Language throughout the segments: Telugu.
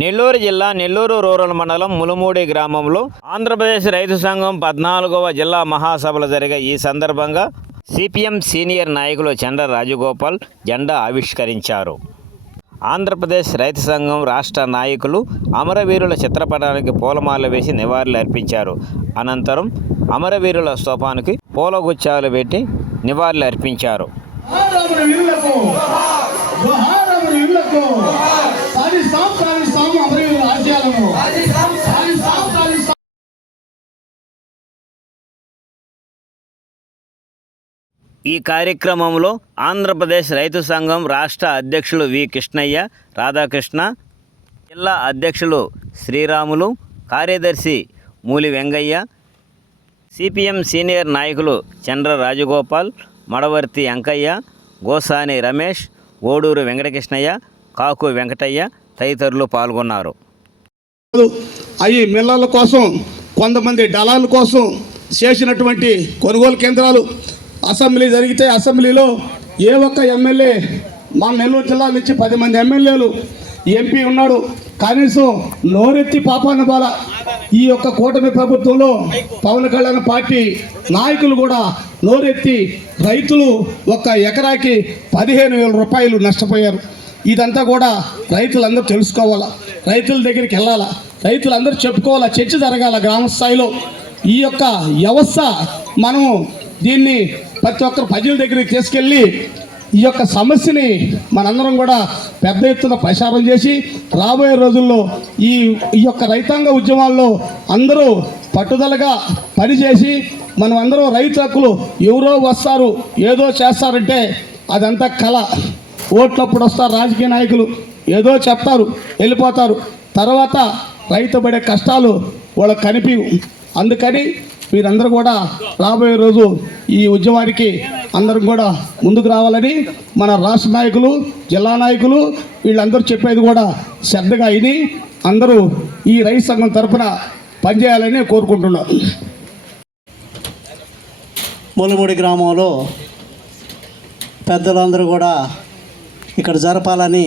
నెల్లూరు జిల్లా నెల్లూరు రూరల్ మండలం ములుమూడి గ్రామంలో ఆంధ్రప్రదేశ్ రైతు సంఘం పద్నాలుగవ జిల్లా మహాసభలు జరిగే ఈ సందర్భంగా సిపిఎం సీనియర్ నాయకులు చంద్ర రాజగోపాల్ జెండా ఆవిష్కరించారు. ఆంధ్రప్రదేశ్ రైతు సంఘం రాష్ట్ర నాయకులు అమరవీరుల చిత్రపటానికి పూలమాల వేసి నివాళులు అర్పించారు. అనంతరం అమరవీరుల స్తూపానికి పూలగుచ్చాలు పెట్టి నివాళులు అర్పించారు. ఈ కార్యక్రమంలో ఆంధ్రప్రదేశ్ రైతు సంఘం రాష్ట్ర అధ్యక్షులు వి కృష్ణయ్య రాధాకృష్ణ జిల్లా అధ్యక్షులు శ్రీరాములు కార్యదర్శి మూలి వెంగయ్య సిపిఎం సీనియర్ నాయకులు చంద్ర రాజగోపాల్ మడవర్తి అంకయ్య గోసాని రమేష్ ఓడూరు వెంకటకృష్ణయ్య కాకు వెంకటయ్య తదితరులు పాల్గొన్నారు. అవి మిల్లర్ల కోసం కొంతమంది డలాల కోసం చేసినటువంటి కొనుగోలు కేంద్రాలు అసెంబ్లీ జరిగితే అసెంబ్లీలో ఏ ఒక్క ఎమ్మెల్యే మా నెల్లూరు జిల్లా నుంచి పది మంది ఎమ్మెల్యేలు ఎంపీ ఉన్నాడు. కనీసం నోరెత్తి పాపాన బాల ఈ యొక్క కూటమి ప్రభుత్వంలో పవన్ కళ్యాణ్ పార్టీ నాయకులు కూడా నోరెత్తి రైతులు ఒక ఎకరాకి పదిహేను వేల రూపాయలు నష్టపోయారు. ఇదంతా కూడా రైతులందరూ తెలుసుకోవాలా? రైతుల దగ్గరికి వెళ్ళాలా? రైతులందరూ చెప్పుకోవాలా చర్చ జరగాల గ్రామ స్థాయిలో? ఈ యొక్క వ్యవస్థ మనము దీన్ని ప్రతి ఒక్కరు ప్రజల దగ్గరికి తీసుకెళ్ళి ఈ యొక్క సమస్యని మనందరం కూడా పెద్ద ఎత్తున ప్రచారం చేసి రాబోయే రోజుల్లో ఈ ఈ యొక్క రైతాంగ ఉద్యమాల్లో అందరూ పట్టుదలగా పనిచేసి మనం అందరం రైతు హక్కులు ఎవరో వస్తారు ఏదో చేస్తారంటే అదంతా కళ ఓట్లప్పుడు వస్తారు రాజకీయ నాయకులు. ఏదో చెప్తారు వెళ్ళిపోతారు. తర్వాత రైతు పడే కష్టాలు వాళ్ళకి కనిపి అందుకని మీరందరూ కూడా రాబోయే రోజు ఈ ఉద్యమానికి అందరం కూడా ముందుకు రావాలని మన రాష్ట్ర నాయకులు జిల్లా నాయకులు వీళ్ళందరూ చెప్పేది కూడా శ్రద్ధగా విని అందరూ ఈ రైతు సంఘం తరపున పనిచేయాలని కోరుకుంటున్నాం. ములుముడి గ్రామంలో పెద్దలందరూ కూడా ఇక్కడ జరపాలని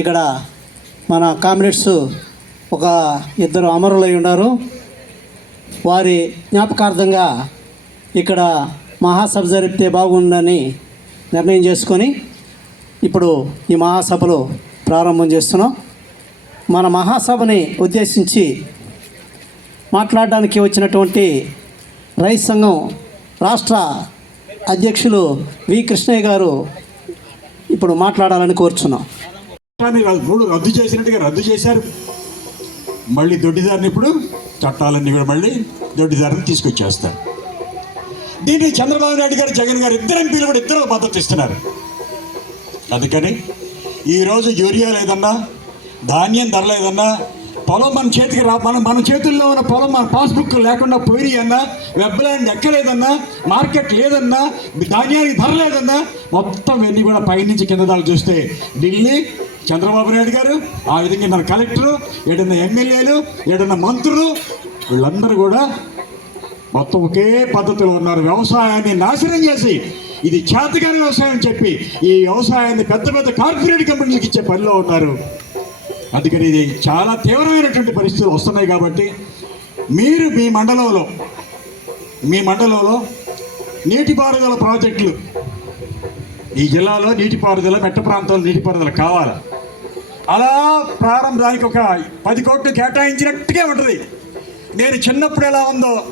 ఇక్కడ మన కామ్రేడ్స్ ఒక ఇద్దరు అమరులై ఉన్నారు. వారి జ్ఞాపకార్థంగా ఇక్కడ మహాసభ జరిపితే బాగుందని నిర్ణయం చేసుకొని ఇప్పుడు ఈ మహాసభలు ప్రారంభం చేస్తున్నాం. మన మహాసభని ఉద్దేశించి మాట్లాడడానికి వచ్చినటువంటి రైతు సంఘం రాష్ట్ర అధ్యక్షులు వి కృష్ణయ్య గారు ఇప్పుడు మాట్లాడాలని కోరుచున్నాం. చట్టాన్ని రద్దు- రద్దు చేసినట్టుగా రద్దు చేశారు. మళ్ళీ దొడ్డిదారిని ఇప్పుడు చట్టాలన్నీ కూడా మళ్ళీ దొడ్డిదారిని తీసుకొచ్చేస్తారు. దీన్ని చంద్రబాబు నాయుడు గారు జగన్ గారు ఇద్దరు ఎంపీలు కూడా ఇద్దరు మద్దతు ఇస్తున్నారు. అందుకని ఈరోజు యూరియా లేదన్నా ధాన్యం ధర లేదన్నా పొలం మన చేతికి రా మన మన చేతుల్లో ఉన్న పొలం మన పాస్బుక్ లేకుండా పోయి అన్నా ఎక్కలేదన్నా మార్కెట్ లేదన్నా ధాన్యానికి ధర లేదన్నా మొత్తం ఇవన్నీ కూడా పైనుంచి కింద దాకా చూస్తే ఢిల్లీ చంద్రబాబు నాయుడు గారు ఆ విధంగా మన కలెక్టరు ఏడన్న ఎమ్మెల్యేలు ఏడన్న మంత్రులు వీళ్ళందరూ కూడా మొత్తం ఒకే పద్ధతిలో ఉన్నారు. వ్యవసాయాన్ని నాశనం చేసి ఇది చేతగాని వ్యవసాయం చెప్పి ఈ వ్యవసాయాన్ని పెద్ద పెద్ద కార్పొరేట్ కంపెనీలకు ఇచ్చే పనిలో ఉన్నారు. అందుకని ఇది చాలా తీవ్రమైనటువంటి పరిస్థితులు వస్తున్నాయి కాబట్టి మీరు మీ మండలంలో మీ మండలంలో నీటిపారుదల ప్రాజెక్టులు ఈ జిల్లాలో నీటిపారుదల మెట్ట ప్రాంతంలో నీటిపారుదల కావాలి? అలా ప్రారంభానికి ఒక పది కోట్లు కేటాయించినట్టుగా ఉంటుంది. నేను చిన్నప్పుడు ఎలా ఉందో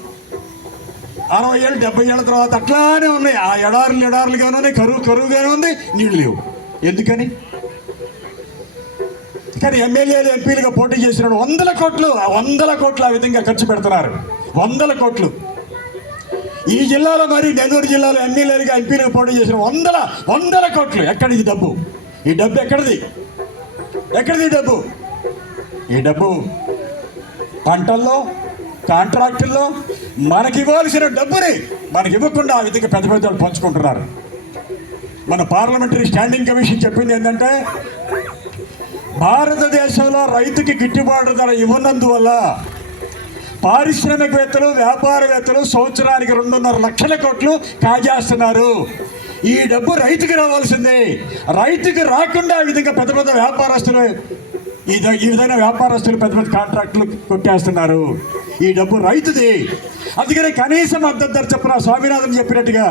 అరవై ఏళ్ళు డెబ్బై ఏళ్ళ తర్వాత అట్లానే ఉన్నాయి. ఆ ఎడారులు ఎడారులుగానే ఉన్నాయి కరువు కరువుగానే ఉంది నీళ్ళు లేవు. ఎందుకని? కానీ ఎమ్మెల్యేలు ఎంపీలుగా పోటీ చేసిన వందల కోట్లు వందల కోట్లు ఆ విధంగా ఖర్చు పెడుతున్నారు. వందల కోట్లు. ఈ జిల్లాలో మరి నెల్లూరు జిల్లాలో ఎమ్మెల్యేలుగా ఎంపీలుగా పోటీ చేసిన వందల వందల కోట్లు. ఎక్కడిది డబ్బు? ఈ డబ్బు ఎక్కడిది? ఎక్కడిది డబ్బు? ఈ డబ్బు పంటల్లో కాంట్రాక్టుల్లో మనకి ఇవ్వాల్సిన డబ్బుని మనకి ఇవ్వకుండా ఆ విధంగా పెద్ద పెద్ద పంచుకుంటున్నారు. మన పార్లమెంటరీ స్టాండింగ్ కమిషన్ చెప్పింది ఏంటంటే భారతదేశంలో రైతుకి గిట్టుబాటు ధర ఇవ్వనందువల్ల పారిశ్రామికవేత్తలు వ్యాపారవేత్తలు సంవత్సరానికి రెండున్నర లక్షల కోట్లు కాజేస్తున్నారు. ఈ డబ్బు రైతుకి రావాల్సిందే. రైతుకి రాకుండా ఈ విధంగా పెద్ద పెద్ద వ్యాపారస్తులు ఈ ఈ విధంగా వ్యాపారస్తులు పెద్ద పెద్ద కాంట్రాక్టులు కొట్టేస్తున్నారు. ఈ డబ్బు రైతుది. అందుకని కనీసం మద్దతు ధర చెప్పిన స్వామినాథన్ చెప్పినట్టుగా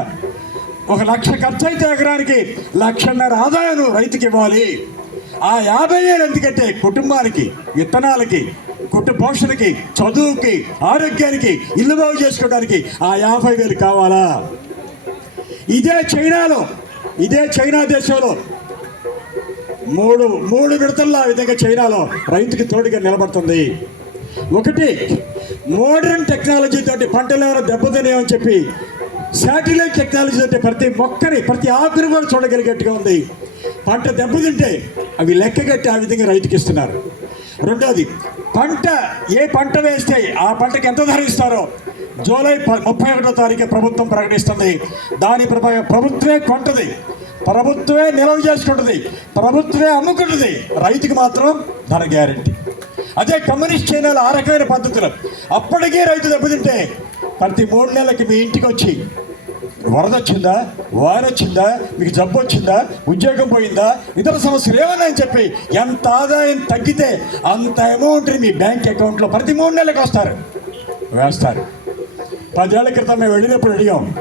ఒక లక్ష ఖర్చు అయితే ఎకరానికి లక్షన్నర ఆదాయం రైతుకి ఇవ్వాలి. ఆ యాభై వేలు ఎందుకంటే కుటుంబానికి విత్తనాలకి కుటుంబ పోషణకి చదువుకి ఆరోగ్యానికి ఇల్లు బాగు చేసుకోవడానికి ఆ యాభై వేలు కావాలా? ఇదే చైనాలో ఇదే చైనా దేశంలో మూడు మూడు విడతల్లో ఆ విధంగా చైనాలో రైతుకి తోడుగా నిలబడుతుంది. ఒకటి మోడర్న్ టెక్నాలజీ తోటి పంటలు ఎవరో దెబ్బతినేమని చెప్పి శాటిలైట్ టెక్నాలజీ తోటి ప్రతి మొక్కని ప్రతి ఆకుని కూడా చూడగలిగేట్టుగా ఉంది. పంట దెబ్బతింటే అవి లెక్కగట్టి ఆ విధంగా రైతుకి ఇస్తున్నారు. రెండోది పంట ఏ పంట వేస్తే ఆ పంటకి ఎంత ధర ఇస్తారో? జూలై ముప్పై ఒకటో తారీఖు ప్రభుత్వం ప్రకటిస్తుంది. దాని ప్రభావం ప్రభుత్వమే కొంటది. ప్రభుత్వమే నిల్వ చేసుకుంటుంది. ప్రభుత్వమే అమ్ముకుంటుంది. రైతుకి మాత్రం ధర గ్యారెంటీ. అదే కమ్యూనిస్ట్ చైనాలో ఆ రకమైన పద్ధతులు. అప్పటికే రైతు దెబ్బతింటే ప్రతి మూడు నెలలకి మీ ఇంటికి వచ్చి వరద వచ్చిందా? వారు వచ్చిందా? మీకు జబ్బు వచ్చిందా? ఉద్యోగం పోయిందా? ఇతర సమస్యలు ఏమన్నా అని చెప్పి ఎంత ఆదాయం తగ్గితే అంత అమౌంట్ని మీ బ్యాంక్ అకౌంట్లో ప్రతి మూడు నెలలకు వస్తారు. వేస్తారు. పదేళ్ళ క్రితం మేము వెళ్ళినప్పుడు అడిగాం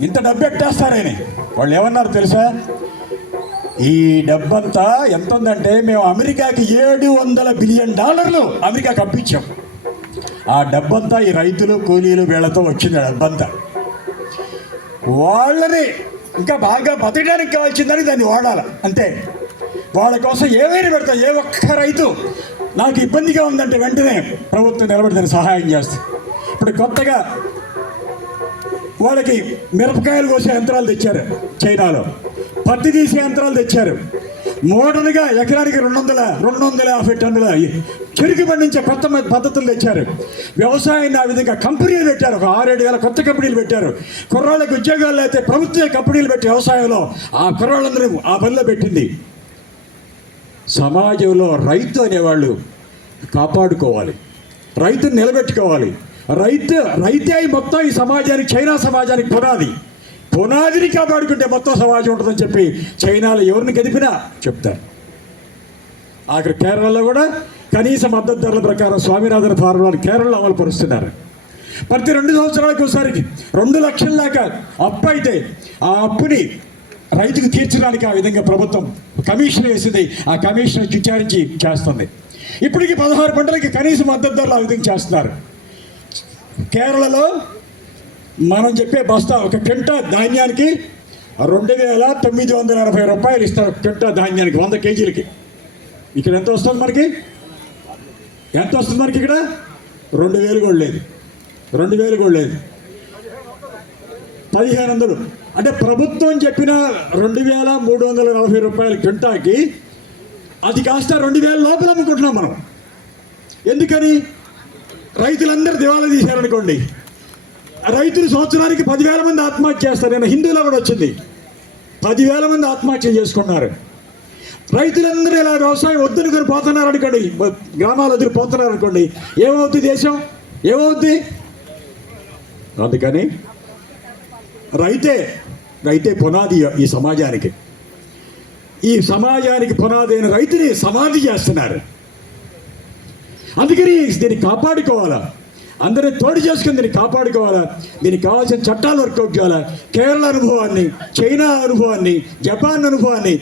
ఇంత డబ్బు ఎట్టేస్తారని వాళ్ళు ఏమన్నారు తెలుసా? ఈ డబ్బంతా ఎంత ఉందంటే మేము అమెరికాకి ఏడు వందల బిలియన్ డాలర్లు అమెరికాకి అప్పించాం. ఆ డబ్బంతా ఈ రైతులు కూలీలు వీళ్ళతో వచ్చింది ఆ డబ్బంతా. వాళ్ళని ఇంకా బాగా బతకడానికి కావాల్సిందని దాన్ని వాడాలి. అంతే. వాళ్ళ కోసం ఏమైనా పెడతా ఏ ఒక్క రైతు నాకు ఇబ్బందిగా ఉందంటే వెంటనే ప్రభుత్వం నిలబడి దాన్ని సహాయం చేస్తుంది ఇప్పుడు కొత్తగా వాళ్ళకి మిరపకాయలు కోసే యంత్రాలు తెచ్చారు చైనాలో. పత్తి తీసే యంత్రాలు తెచ్చారు. మోడర్న్గా ఎకరానికి రెండు వందల రెండు వందల యాభై టన్నుల చెరుకు పండించే కొత్త పద్ధతులు తెచ్చారు. వ్యవసాయాన్ని ఆ విధంగా కంపెనీలు పెట్టారు. ఒక ఆరేడు వేల కొత్త కంపెనీలు పెట్టారు. కుర్రాళ్ళకి ఉద్యోగాలు అయితే ప్రభుత్వ కంపెనీలు పెట్టి వ్యవసాయంలో ఆ కుర్రాళ్ళందరూ ఆ పనిలో పెట్టింది. సమాజంలో రైతు అనేవాళ్ళు కాపాడుకోవాలి. రైతుని నిలబెట్టుకోవాలి. రైతు రైతే అయి మొత్తం ఈ సమాజానికి చైనా సమాజానికి పునాది. పునాదిని కాపాడుకుంటే మొత్తం సమాజం ఉంటుందని చెప్పి చైనాలో ఎవరిని గదిపినా చెప్తారు. ఆఖరి కేరళలో కూడా కనీస మద్దతు ధరల ప్రకారం స్వామినాథన్ ఫార్ములాను కేరళలో అమలు పరుస్తున్నారు. ప్రతి రెండు సంవత్సరాలకు ఒకసారికి రెండు లక్షల దాకా అప్పు అయితే ఆ అప్పుని రైతుకు తీర్చడానికి ఆ విధంగా ప్రభుత్వం కమిషన్ వేసింది. ఆ కమిషన్ విచారించి చేస్తుంది. ఇప్పటికి పదహారు పంటలకి కనీస మద్దతు ధరలు ఆ విధంగా చేస్తున్నారు. కేరళలో మనం చెప్పే బస్తా ఒక క్వింటా ధాన్యానికి రెండు వేల తొమ్మిది వందల ఎనభై రూపాయలు ఇస్తారు క్వింటా ధాన్యానికి వంద కేజీలకి. ఇక్కడ ఎంత వస్తుంది మనకి? ఎంత వస్తుంది మనకి ఇక్కడ? రెండు వేలు కూడా లేదు. రెండు వేలు కూడా లేదు. పదిహేను వందలు. అంటే ప్రభుత్వం చెప్పిన రెండు వేల మూడు వందల నలభై రూపాయల క్వింటాకి అది కాస్త రెండు వేల లోపల అమ్ముకుంటున్నాం మనం. ఎందుకని? రైతులందరూ దివాళా తీశారనుకోండి. రైతులు సంవత్సరానికి పదివేల మంది ఆత్మహత్య చేస్తారు. నేను హిందూలో కూడా వచ్చింది. పదివేల మంది ఆత్మహత్య చేసుకున్నారు రైతులందరూ ఇలా వ్యవసాయం వద్దనుకొని పోతున్నారు అనుకోండి. గ్రామాలు వదిలి పోతున్నారు అనుకోండి. ఏమవుతుంది దేశం? ఏమవుతుంది అందుకని రైతే రైతే పునాది ఈ సమాజానికి. ఈ సమాజానికి పునాది అయిన రైతుని సమాధి చేస్తున్నారు. అందుకని దీన్ని కాపాడుకోవాలా? అందరిని తోడు చేసుకుని దీన్ని కాపాడుకోవాలా? దీనికి కావాల్సిన చట్టాలు వర్కౌట్ చేయాలా? కేరళ అనుభవాన్ని చైనా అనుభవాన్ని జపాన్ అనుభవాన్ని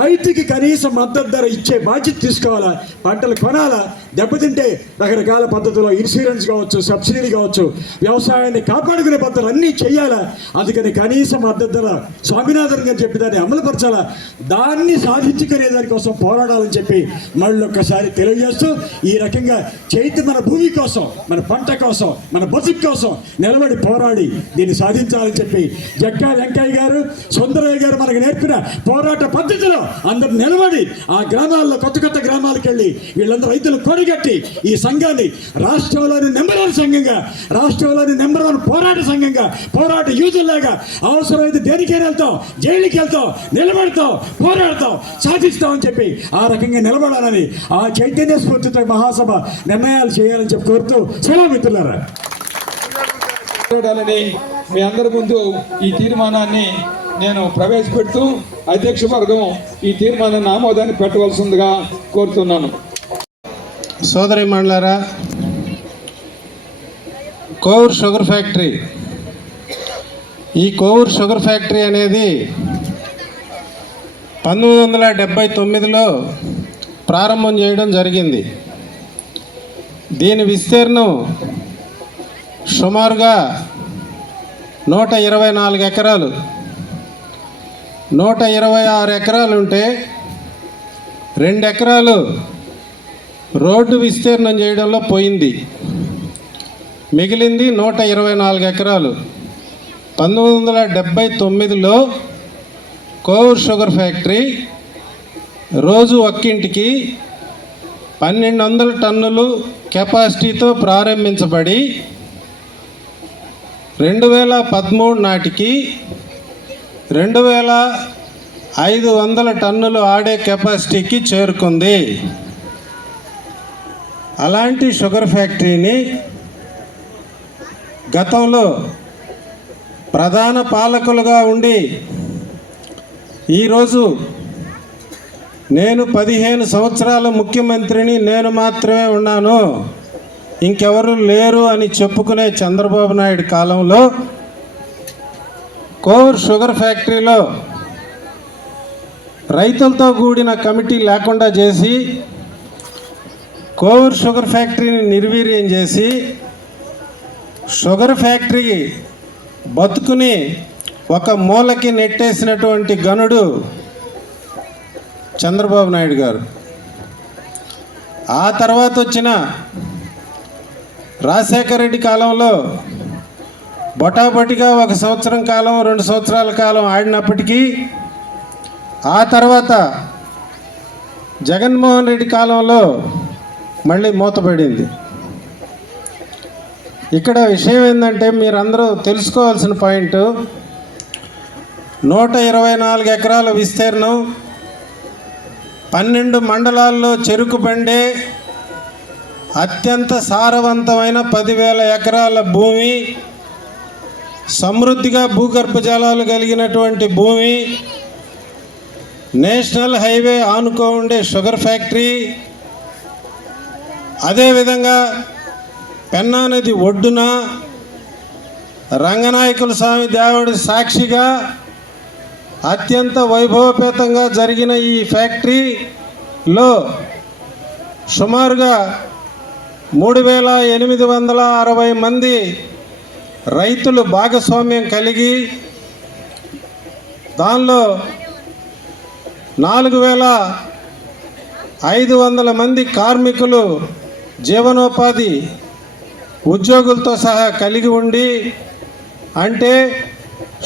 రైతుకి కనీస మద్దతు ధర ఇచ్చే బాధ్యత తీసుకోవాలా? పంటలు కొనాలా? దెబ్బతింటే రకరకాల పద్ధతుల్లో ఇన్సూరెన్స్ కావచ్చు సబ్సిడీలు కావచ్చు వ్యవసాయాన్ని కాపాడుకునే పద్ధతులు అన్నీ చేయాలా? అందుకని కనీస మద్దతు ధర స్వామినాథన్ గారు చెప్పి దాన్ని అమలుపరచాలా? దాన్ని సాధించుకునే దానికోసం పోరాడాలని చెప్పి మళ్ళీ ఒక్కసారి తెలియజేస్తూ ఈ రకంగా చైతన్య మన భూమి కోసం మన పంట కోసం మన బతుకు కోసం నిలబడి పోరాడి దీన్ని సాధించాలని చెప్పి జక్కా వెంకయ్య గారు సుందరయ్య గారు మనకు నేర్పిన పోరాట పద్ధతిలో అందరు నిలబడి ఆ గ్రామాల్లో కొత్త కొత్త గ్రామాలకు వెళ్ళి వీళ్ళందరూ రైతులు కొడిగట్టి ఈ సంఘాన్ని రాష్ట్రంలోని నెంబర్ వన్ సంఘంగా రాష్ట్రంలోని నెంబర్ వన్ పోరాట సంఘంగా పోరాట యూతుల్లాగా అవసరమైతే దేనికైనా వెళ్తాం జైలుకి వెళ్తాం నిలబడతాం పోరాడతాం సాధిస్తాం అని చెప్పి ఆ రకంగా నిలబడాలని ఆ చైతన్య స్ఫూర్తితో మహాసభ నిర్ణయాలు చేయాలని చెప్పి కోరుతూ సెలవు మిత్రులారా చూడాలని మీ అందరి ముందు ఈ తీర్మానాన్ని నేను ప్రవేశపెడుతూ అధ్యక్ష వర్గం ఈ తీర్మానాన్ని ఆమోదాన్ని పెట్టవలసిందిగా కోరుతున్నాను. సోదరి మండలారా కోవూర్ షుగర్ ఫ్యాక్టరీ. ఈ కోవూర్ షుగర్ ఫ్యాక్టరీ అనేది పంతొమ్మిది వందల డెబ్భై తొమ్మిదిలో ప్రారంభం చేయడం జరిగింది. దీని విస్తీర్ణం సుమారుగా నూట ఇరవై నాలుగు ఎకరాలు. నూట ఇరవై ఆరు ఎకరాలు ఉంటే రెండు ఎకరాలు రోడ్డు విస్తీర్ణం చేయడంలో పోయింది. మిగిలింది నూట ఇరవై నాలుగు ఎకరాలు. పంతొమ్మిది వందల డెబ్భై తొమ్మిదిలో కోవూర్ షుగర్ ఫ్యాక్టరీ రోజు ఒక్కింటికి పన్నెండు వందల టన్నులు కెపాసిటీతో ప్రారంభించబడి రెండు వేల పదమూడు నాటికి రెండు వేల ఐదు వందల టన్నులు ఆడే కెపాసిటీకి చేరుకుంది. అలాంటి షుగర్ ఫ్యాక్టరీని గతంలో ప్రధాన పాలకులుగా ఉండి ఈరోజు నేను పదిహేను సంవత్సరాల ముఖ్యమంత్రిని నేను మాత్రమే ఉన్నాను. ఇంకెవరు లేరు అని చెప్పుకునే చంద్రబాబు నాయుడు కాలంలో కోర్ షుగర్ ఫ్యాక్టరీలో రైతులతో కూడిన కమిటీ లేకుండా చేసి కోవూర్ షుగర్ ఫ్యాక్టరీని నిర్వీర్యం చేసి షుగర్ ఫ్యాక్టరీ బతుకుని ఒక మూలకి నెట్టేసినటువంటి గనుడు చంద్రబాబు నాయుడు గారు. ఆ తర్వాత వచ్చిన రాజశేఖర రెడ్డి కాలంలో బొటాబొటిగా ఒక సంవత్సరం కాలం రెండు సంవత్సరాల కాలం ఆడినప్పటికీ ఆ తర్వాత జగన్మోహన్ రెడ్డి కాలంలో మళ్ళీ మూతపడింది. ఇక్కడ విషయం ఏంటంటే మీరందరూ తెలుసుకోవాల్సిన పాయింట్ నూట ఇరవై నాలుగు ఎకరాల విస్తీర్ణం పన్నెండు మండలాల్లో చెరుకు పండే అత్యంత సారవంతమైన పదివేల ఎకరాల భూమి సమృద్ధిగా భూగర్భ జలాలు కలిగినటువంటి భూమి నేషనల్ హైవే ఆనుకో ఉండే షుగర్ ఫ్యాక్టరీ అదేవిధంగా పెన్నా నది ఒడ్డున రంగనాయకుల స్వామి దేవుడి సాక్షిగా అత్యంత వైభవపేతంగా జరిగిన ఈ ఫ్యాక్టరీలో సుమారుగా మూడు వేల ఎనిమిది వందల అరవై మంది రైతులు భాగస్వామ్యం కలిగి దానిలో నాలుగు వేల ఐదు వందల మంది కార్మికులు జీవనోపాధి ఉద్యోగులతో సహా కలిగి ఉండి అంటే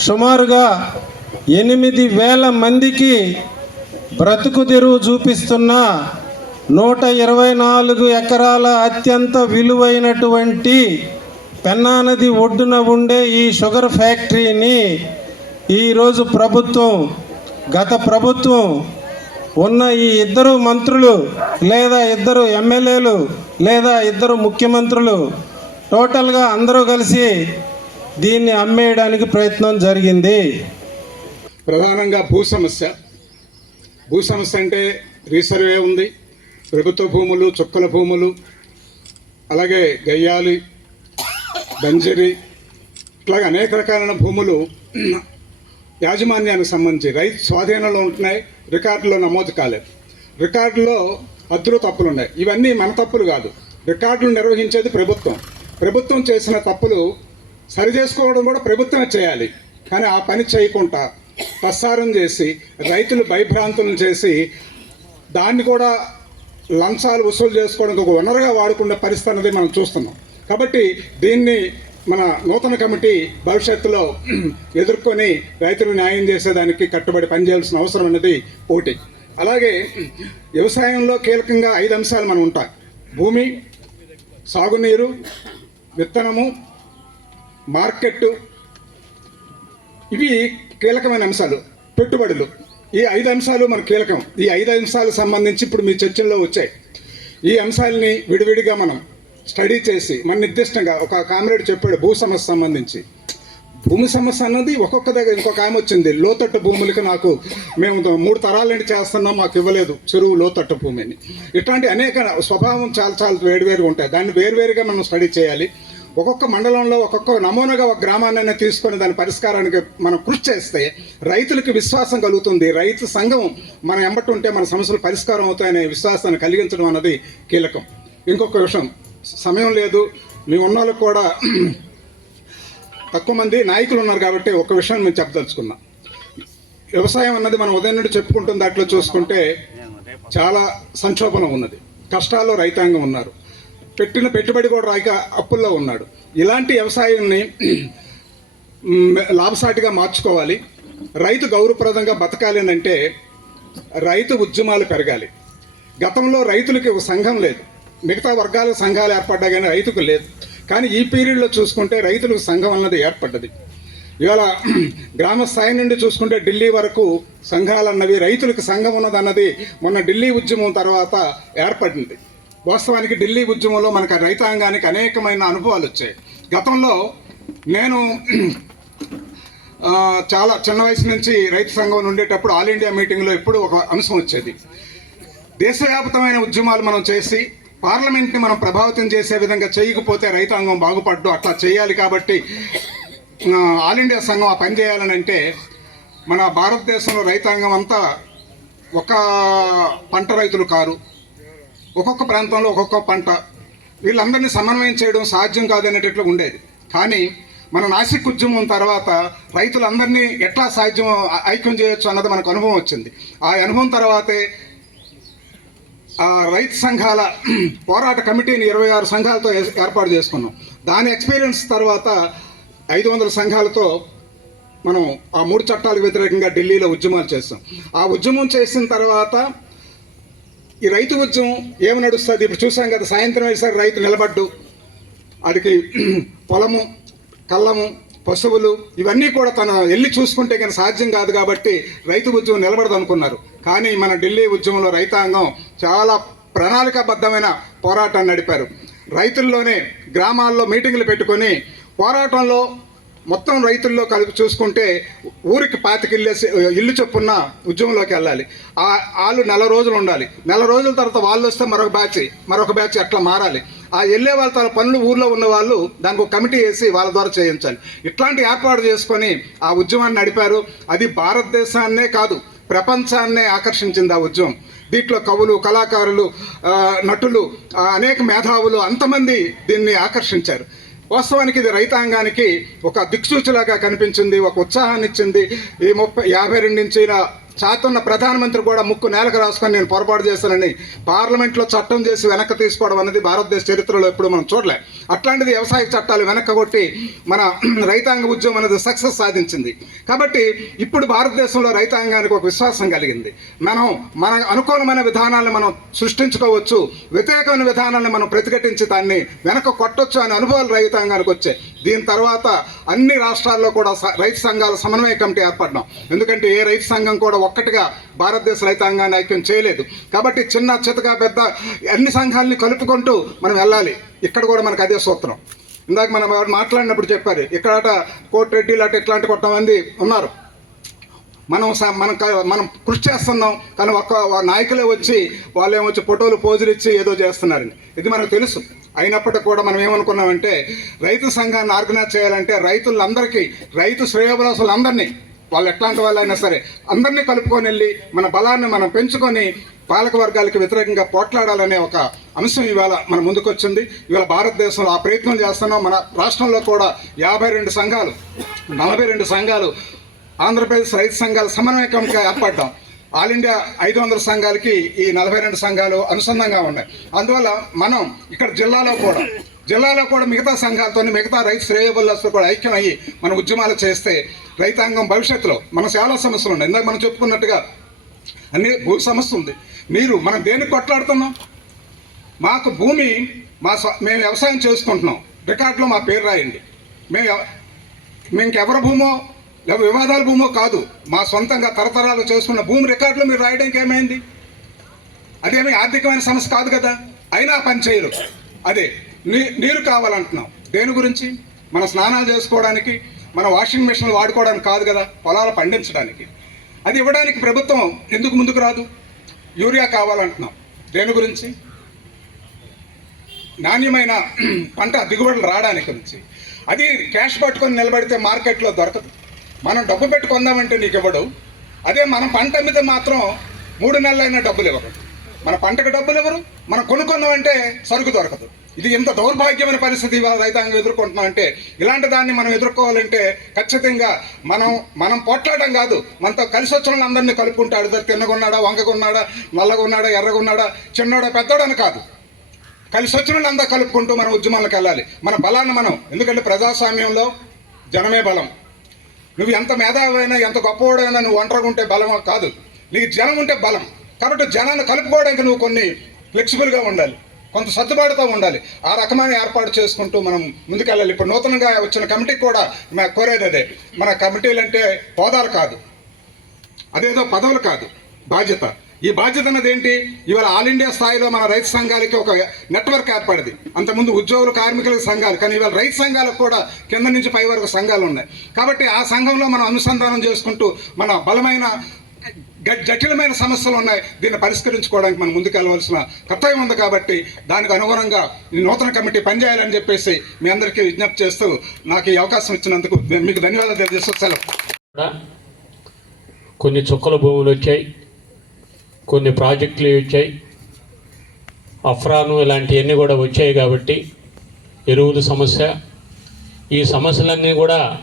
సుమారుగా ఎనిమిది వేల మందికి బ్రతుకు తెరువు చూపిస్తున్న నూట ఇరవై నాలుగు ఎకరాల అత్యంత విలువైనటువంటి పెన్నా నది ఒడ్డున ఉండే ఈ షుగర్ ఫ్యాక్టరీని ఈరోజు ప్రభుత్వం గత ప్రభుత్వం ఉన్న ఈ ఇద్దరు మంత్రులు లేదా ఇద్దరు ఎమ్మెల్యేలు లేదా ఇద్దరు ముఖ్యమంత్రులు టోటల్గా అందరూ కలిసి దీన్ని అమ్మేయడానికి ప్రయత్నం జరిగింది. ప్రధానంగా భూ సమస్య. భూ సమస్య అంటే రీసర్వే ఉంది. ప్రభుత్వ భూములు చుక్కల భూములు అలాగే గయ్యాలి బంజరి ఇట్లాగ అనేక రకాలైన భూములు యాజమాన్యానికి సంబంధించి రైతు స్వాధీనంలో ఉంటున్నాయి రికార్డులో నమోదు కాలేదు. రికార్డులో అద్దరు తప్పులు ఉన్నాయి. ఇవన్నీ మన తప్పులు కాదు. రికార్డులు నిర్వహించేది ప్రభుత్వం. ప్రభుత్వం చేసిన తప్పులు సరిచేసుకోవడం కూడా ప్రభుత్వమే చేయాలి. కానీ ఆ పని చేయకుండా ప్రసారం చేసి రైతులు భయభ్రాంతులను చేసి దాన్ని కూడా లంచాలు వసూలు చేసుకోవడానికి ఒక వనరుగా వాడుకునే పరిస్థితి అనేది మనం చూస్తున్నాం. కాబట్టి దీన్ని మన నూతన కమిటీ భవిష్యత్తులో ఎదుర్కొని రైతులు న్యాయం చేసేదానికి కట్టుబడి పనిచేయాల్సిన అవసరం అనేది ఒకటి అలాగే వ్యవసాయంలో కీలకంగా ఐదు అంశాలు మనం ఉంటాయి. భూమి సాగునీరు విత్తనము మార్కెట్ ఇవి కీలకమైన అంశాలు. పెట్టుబడులు. ఈ ఐదు అంశాలు మన కీలకం. ఈ ఐదు అంశాలకు సంబంధించి ఇప్పుడు మీ చర్చల్లో వచ్చాయి. ఈ అంశాలని విడివిడిగా మనం స్టడీ చేసి మన నిర్దిష్టంగా ఒక కామ్రేడ్ చెప్పాడు భూ సమస్య సంబంధించి. భూమి సమస్య అన్నది ఒక్కొక్క దగ్గర ఇంకొక ఆమె వచ్చింది లోతట్టు భూములకి నాకు మేము మూడు తరాల నుండి చేస్తున్నాం మాకు ఇవ్వలేదు చెరువు లోతట్టు భూమిని. ఇట్లాంటి అనేక స్వభావం చాలా చాలా వేరువేరుగా ఉంటాయి. దాన్ని వేరువేరుగా మనం స్టడీ చేయాలి. ఒక్కొక్క మండలంలో ఒక్కొక్క నమూనాగా ఒక గ్రామాన్ని తీసుకొని దాని పరిష్కారానికి మనం కృషి చేస్తే రైతులకు విశ్వాసం కలుగుతుంది. రైతు సంఘం మనం ఎంబట్టుంటే ఉంటే మన సమస్యలు పరిష్కారం అవుతాయనే విశ్వాసాన్ని కలిగించడం అన్నది కీలకం. ఇంకొక విషయం సమయం లేదు. మీ ఉన్న వాళ్ళకి కూడా తక్కువ మంది నాయకులు ఉన్నారు కాబట్టి ఒక విషయం మేము చెప్పదలుచుకున్నాం. వ్యవసాయం అన్నది మనం ఉదయం నుండి చెప్పుకుంటున్న దాంట్లో చూసుకుంటే చాలా సంక్షోభం ఉన్నది. కష్టాల్లో రైతాంగం ఉన్నారు. పెట్టిన పెట్టుబడి కూడా రాక అప్పుల్లో ఉన్నాడు. ఇలాంటి వ్యవసాయాన్ని లాభసాటిగా మార్చుకోవాలి. రైతు గౌరవప్రదంగా బతకాలి అని అంటే రైతు ఉద్యమాలు పెరగాలి. గతంలో రైతులకి ఒక సంఘం లేదు. మిగతా వర్గాల సంఘాలు ఏర్పడ్డా కానీ రైతుకు లేదు. కానీ ఈ పీరియడ్లో చూసుకుంటే రైతులకు సంఘం అన్నది ఏర్పడ్డది. ఇవాళ గ్రామ స్థాయి నుండి చూసుకుంటే ఢిల్లీ వరకు సంఘాలు అన్నవి రైతులకు సంఘం ఉన్నది అన్నది మొన్న ఢిల్లీ ఉద్యమం తర్వాత ఏర్పడింది. వాస్తవానికి ఢిల్లీ ఉద్యమంలో మనకు రైతాంగానికి అనేకమైన అనుభవాలు వచ్చాయి. గతంలో నేను చాలా చిన్న వయసు నుంచి రైతు సంఘం ఉండేటప్పుడు ఆల్ ఇండియా మీటింగ్లో ఎప్పుడు ఒక అంశం వచ్చేది. దేశవ్యాప్తమైన ఉద్యమాలు మనం చేసి పార్లమెంట్ని మనం ప్రభావితం చేసే విధంగా చేయకపోతే రైతాంగం బాగుపడ్డు అట్లా చేయాలి కాబట్టి ఆల్ ఇండియా సంఘం ఆ పని చేయాలని అంటే మన భారతదేశంలో రైతాంగం అంతా ఒక పంట రైతులు కారు. ఒక్కొక్క ప్రాంతంలో ఒక్కొక్క పంట. వీళ్ళందరినీ సమన్వయం చేయడం సాధ్యం కాదనేటట్లు ఉండేది. కానీ మన నాసిక్ ఉద్యమం తర్వాత రైతులందరినీ ఎట్లా సాధ్యం ఐక్యం చేయొచ్చు అన్నది మనకు అనుభవం వచ్చింది. ఆ అనుభవం తర్వాతే ఆ రైతు సంఘాల పోరాట కమిటీని ఇరవై ఆరు సంఘాలతో ఏ- ఏర్పాటు చేసుకున్నాం. దాని ఎక్స్పీరియన్స్ తర్వాత ఐదు వందల సంఘాలతో మనం ఆ మూడు చట్టాలకు వ్యతిరేకంగా ఢిల్లీలో ఉద్యమాలు చేస్తాం ఆ ఉద్యమం చేసిన తర్వాత ఈ రైతు ఉద్యమం ఏమి నడుస్తుంది? ఇప్పుడు చూసాం కదా సాయంత్రం వేసారు రైతు నిలబడ్డు. వాడికి పొలము కళ్ళము పశువులు ఇవన్నీ కూడా తన వెళ్ళి చూసుకుంటే కానీ సాధ్యం కాదు కాబట్టి రైతు ఉద్యమం నిలబడదు అనుకున్నారు. కానీ మన ఢిల్లీ ఉద్యమంలో రైతాంగం చాలా ప్రణాళికాబద్ధమైన పోరాటాన్ని నడిపారు. రైతుల్లోనే గ్రామాల్లో మీటింగులు పెట్టుకొని పోరాటంలో మొత్తం రైతుల్లో కలిపి చూసుకుంటే ఊరికి పాతికిల్లేసి ఇల్లు చొప్పున ఉద్యమంలోకి వెళ్ళాలి. ఆ వాళ్ళు నెల రోజులు ఉండాలి. నెల రోజుల తర్వాత వాళ్ళు వస్తే మరొక బ్యాచ్ మరొక బ్యాచ్ అట్లా మారాలి. ఆ వెళ్ళే వాళ్ళ తన పనులు ఊర్లో ఉన్న వాళ్ళు దానికి ఒక కమిటీ వేసి వాళ్ళ ద్వారా చేయించాలి. ఇట్లాంటి ఏర్పాటు చేసుకొని ఆ ఉద్యమాన్ని నడిపారు. అది భారతదేశాన్నే కాదు ప్రపంచాన్నే ఆకర్షించింది ఆ ఉద్యమం. దీంట్లో కవులు కళాకారులు నటులు అనేక మేధావులు అంతమంది దీన్ని ఆకర్షించారు. వాస్తవానికి ఇది రైతాంగానికి ఒక దిక్సూచిలాగా కనిపించింది ఒక ఉత్సాహాన్ని ఇచ్చింది ఈ ముప్పై యాభై రెండు నుంచి ఇలా చాతున్న ప్రధానమంత్రి కూడా ముక్కు నేలకు రాసుకొని నేను పొరపాటు చేశానని పార్లమెంట్లో చట్టం చేసి వెనక్కి తీసుకోవడం అనేది భారతదేశ చరిత్రలో ఎప్పుడు మనం చూడలే. అట్లాంటిది వ్యవసాయ చట్టాలు వెనక్కగొట్టి మన రైతాంగ ఉద్యమం అనేది సక్సెస్ సాధించింది. కాబట్టి ఇప్పుడు భారతదేశంలో రైతాంగానికి ఒక విశ్వాసం కలిగింది. మనం మన అనుకూలమైన విధానాలను మనం సృష్టించుకోవచ్చు వ్యతిరేకమైన విధానాలను మనం ప్రతిఘటించి దాన్ని వెనక కొట్టొచ్చు అనే అనుభవాలు రైతాంగానికి వచ్చాయి. దీని తర్వాత అన్ని రాష్ట్రాల్లో కూడా స- రైతు సంఘాల సమన్వయ కమిటీ ఏర్పడడం. ఎందుకంటే ఏ రైతు సంఘం కూడా ఒక్కటిగా భారతదేశ రైతాంగాన్ని ఐక్యం చేయలేదు. కాబట్టి చిన్న చితగా పెద్ద అన్ని సంఘాలని కలుపుకుంటూ మనం వెళ్ళాలి. ఇక్కడ కూడా మనకు అదే సూత్రం. ఇందాక మనం మాట్లాడినప్పుడు చెప్పారు ఇక్కడ కోటిరెడ్డి లాంటి ఇట్లాంటి కొంతమంది ఉన్నారు. మనం స- మనం మనం కృషి చేస్తున్నాం కానీ ఒక్క నాయకులే వచ్చి వాళ్ళు ఏమొచ్చి ఫోటోలు పోజులు ఇచ్చి ఏదో చేస్తున్నారని. ఇది మనకు తెలుసు. అయినప్పటికీ కూడా మనం ఏమనుకున్నామంటే రైతు సంఘాన్ని ఆర్గనైజ్ చేయాలంటే రైతులందరికీ రైతు శ్రేయోభిలాసులందరినీ వాళ్ళు ఎట్లాంటి వాళ్ళైనా సరే అందరినీ కలుపుకొని వెళ్ళి మన బలాన్ని మనం పెంచుకొని పాలక వర్గాలకు వ్యతిరేకంగా పోట్లాడాలనే ఒక అంశం ఇవాళ మన ముందుకొచ్చింది. ఇవాళ భారతదేశంలో ఆ ప్రయత్నం చేస్తున్నాం. మన రాష్ట్రంలో కూడా యాభై రెండు సంఘాలు నలభై రెండు సంఘాలు ఆంధ్రప్రదేశ్ రైతు సంఘాల సమన్వయ కమిటీగా ఏర్పడ్డాం. ఆల్ ఇండియా ఐదు వందల సంఘాలకి ఈ నలభై రెండు సంఘాలు అనుసంధానంగా ఉన్నాయి. అందువల్ల మనం ఇక్కడ జిల్లాలో కూడా జిల్లాలో కూడా మిగతా సంఘాలతో మిగతా రైతు శ్రేయబుల్లస్తో కూడా ఐక్యం అయ్యి మన ఉద్యమాలు చేస్తే రైతాంగం భవిష్యత్తులో మన చాలా సమస్యలు ఉన్నాయి. ఇందాక మనం చెప్పుకున్నట్టుగా అన్ని భూ సమస్య ఉంది. మీరు మనం దేనికి కొట్లాడుతున్నాం? మాకు భూమి మా మేము వ్యవసాయం చేసుకుంటున్నాం. రికార్డులో మా పేరు రాయండి. మేము ఎవ- మేము ఇంకెవరి భూమో లేక వివాదాల భూమో కాదు. మా సొంతంగా తరతరాలు చేసుకున్న భూమి రికార్డులు మీరు రాయడానికి ఏమైంది అదేమి ఆర్థికమైన సమస్య కాదు కదా? అయినా పని చేయరు. అదే నీరు కావాలంటున్నాం దేని గురించి? మన స్నానాలు చేసుకోవడానికి మన వాషింగ్ మిషన్లు వాడుకోవడానికి కాదు కదా పొలాలు పండించడానికి. అది ఇవ్వడానికి ప్రభుత్వం ఎందుకు ముందుకు రాదు? యూరియా కావాలంటున్నాం దేని గురించి? నాణ్యమైన పంట దిగుబడులు రావడానికి గురించి. అది క్యాష్ పట్టుకొని నిలబడితే మార్కెట్లో దొరకదు. మనం డబ్బు పెట్టుకుందామంటే నీకు ఇవ్వడు. అదే మనం పంట మీద మాత్రం మూడు నెలలైనా డబ్బులు ఇవ్వకూడదు. మన పంటకు డబ్బులు ఇవ్వరు మనం కొనుక్కుందామంటే సరుకు దొరకదు. ఇది ఎంత దౌర్భాగ్యమైన పరిస్థితి ఇవాళ రైతాంగం ఎదుర్కొంటున్నాం అంటే ఇలాంటి దాన్ని మనం ఎదుర్కోవాలంటే ఖచ్చితంగా మనం మనం పోట్లాడడం కాదు. మనతో కలిసి వచ్చిన అందరినీ కలుపుకుంటాడు. ఇద్దరు తిన్నగున్నాడా వంగకున్నాడా నల్లగున్నాడా ఎర్రగున్నాడా చిన్నోడా పెద్దోడని కాదు. కలిసి వచ్చిన అంతా కలుపుకుంటూ మనం ఉద్యమాలకు వెళ్ళాలి. మన బలాన్ని మనం ఎందుకంటే ప్రజాస్వామ్యంలో జనమే బలం. నువ్వు ఎంత మేధావైనా ఎంత గొప్పవాడైనా నువ్వు ఒంటరిగా ఉంటే బలం కాదు. నీకు జనం ఉంటే బలం. కాబట్టి జనాన్ని కలుపుకోవడానికి నువ్వు కొన్ని ఫ్లెక్సిబుల్గా ఉండాలి. కొంత సర్దుబాటుతో ఉండాలి. ఆ రకమైన ఏర్పాటు చేసుకుంటూ మనం ముందుకెళ్ళాలి. ఇప్పుడు నూతనంగా వచ్చిన కమిటీకి కూడా మా కోరేది అదే. మన కమిటీలు అంటే హోదాలు కాదు. అదేదో పదవులు కాదు. బాధ్యత. ఈ బాధ్యత అన్నది ఏంటి? ఇవాళ ఆల్ ఇండియా స్థాయిలో మన రైతు సంఘాలకి ఒక నెట్వర్క్ ఏర్పడింది. అంతకుముందు ఉద్యోగులు కార్మికుల సంఘాలు కానీ ఇవాళ రైతు సంఘాలకు కూడా కింద నుంచి పై వరకు సంఘాలు ఉన్నాయి. కాబట్టి ఆ సంఘంలో మనం అనుసంధానం చేసుకుంటూ మన బలమైన జటిలమైన సమస్యలు ఉన్నాయి. దీన్ని పరిష్కరించుకోవడానికి మనం ముందుకు వెళ్ళవలసిన కర్తవ్యం ఉంది కాబట్టి దానికి అనుగుణంగా ఈ నూతన కమిటీ పనిచేయాలని చెప్పేసి మీ అందరికీ విజ్ఞప్తి చేస్తూ నాకు ఈ అవకాశం ఇచ్చినందుకు మీకు ధన్యవాదాలు తెలియజేస్తూ సెలవు. కొన్ని చుక్కల భూములు వచ్చాయి. కొన్ని ప్రాజెక్టులు వచ్చాయి. అఫ్రాను ఇలాంటివన్నీ కూడా వచ్చాయి కాబట్టి ఎరువుల సమస్య. ఈ సమస్యలన్నీ కూడా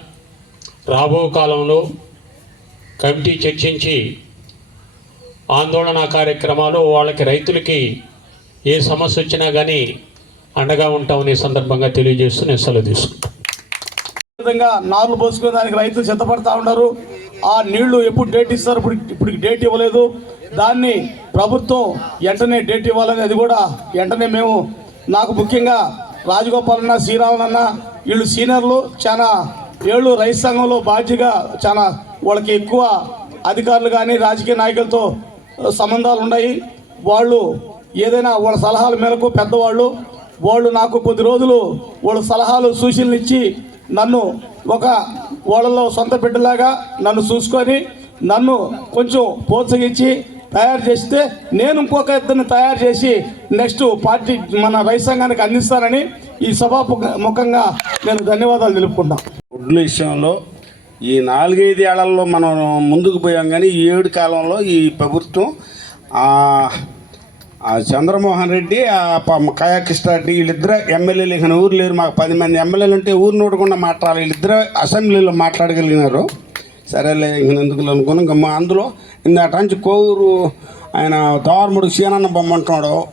రాబో కాలంలో కమిటీ చర్చించి ఆందోళన కార్యక్రమాలు వాళ్ళకి రైతులకి ఏ సమస్య వచ్చినా కానీ అండగా ఉంటామని సందర్భంగా తెలియజేస్తూ నేను సెలవు తీసుకుంటాను విధంగా నార్లు పోసుకునే దానికి రైతులు సిద్ధపడతా ఉన్నారు. ఆ నీళ్ళు ఎప్పుడు డేట్ ఇస్తారు? ఇప్పుడు ఇప్పుడు డేట్ ఇవ్వలేదు. దాన్ని ప్రభుత్వం వెంటనే డేట్ ఇవ్వాలని అది కూడా వెంటనే మేము నాకు ముఖ్యంగా రాజగోపాల్ అన్న శ్రీరామన్ అన్న వీళ్ళు సీనియర్లు చాలా ఏళ్ళు రైతు సంఘంలో బాధ్యగా చాలా వాళ్ళకి ఎక్కువ అధికారులు కానీ రాజకీయ నాయకులతో సంబంధాలు ఉన్నాయి. వాళ్ళు ఏదైనా వాళ్ళ సలహాల మేరకు పెద్దవాళ్ళు వాళ్ళు నాకు కొద్ది రోజులు వాళ్ళ సలహాలు సూచనలు ఇచ్చి నన్ను ఒక వాళ్ళలో సొంత బిడ్డలాగా నన్ను చూసుకొని నన్ను కొంచెం ప్రోత్సహించి తయారు చేస్తే నేను ఇంకొక ఇద్దరిని తయారు చేసి నెక్స్ట్ పార్టీ మన రైతాంగానికి అందిస్తానని ఈ సభా ముఖంగా నేను ధన్యవాదాలు తెలుపుకుంటాను ఒడ్ల విషయంలో ఈ నాలుగైదు ఏళ్ళలో మనం ముందుకు పోయాం కానీ ఈ ఏడు కాలంలో ఈ ప్రభుత్వం ఆ చంద్రమోహన్ రెడ్డి ఆ ప- కాయా కృష్ణారెడ్డి వీళ్ళిద్దరు ఎమ్మెల్యేలు ఇక ఊరు లేరు. మాకు పది మంది ఎమ్మెల్యేలు ఉంటే ఊరు నోడకుండా మాట్లాడాలి. వీళ్ళిద్దరు అసెంబ్లీలో మాట్లాడగలిగినారు. సరేలే ఇంక ఎందుకు అనుకుని ఇంకా మా అందులో ఇందాట నుంచి కోవూరు ఆయన దోర్ముడు సీనన్న బొమ్మ అంటున్నాడు.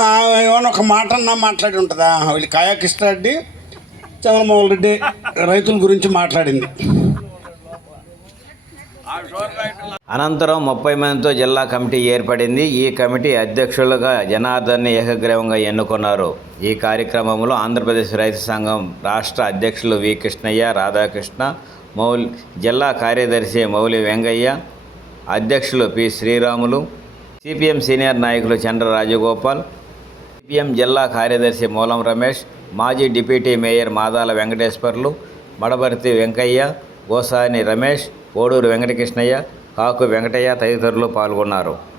ఆ, ఏమన్నా ఒక మాట అన్నా మాట్లాడి ఉంటుందా? వీళ్ళు కాయా కృష్ణారెడ్డి చంద్రమోహన్ రెడ్డి రైతుల గురించి మాట్లాడింది. అనంతరం ముప్పై మందితో జిల్లా కమిటీ ఏర్పడింది. ఈ కమిటీ అధ్యక్షులుగా జనార్దన్ని ఏకగ్రీవంగా ఎన్నుకున్నారు. ఈ కార్యక్రమంలో ఆంధ్రప్రదేశ్ రైతు సంఘం రాష్ట్ర అధ్యక్షులు వి కృష్ణయ్య రాధాకృష్ణ మౌలి జిల్లా కార్యదర్శి మౌలి వెంగయ్య అధ్యక్షులు పి శ్రీరాములు సిపిఎం సీనియర్ నాయకులు చంద్ర రాజగోపాల్ సిపిఎం జిల్లా కార్యదర్శి మూలం రమేష్ మాజీ డిప్యూటీ మేయర్ మాదాల వెంకటేశ్వర్లు మడబర్తి వెంకయ్య గోసాని రమేష్ కోడూరు వెంకటకృష్ణయ్య కాకు వెంకటయ్య తదితరులు పాల్గొన్నారు.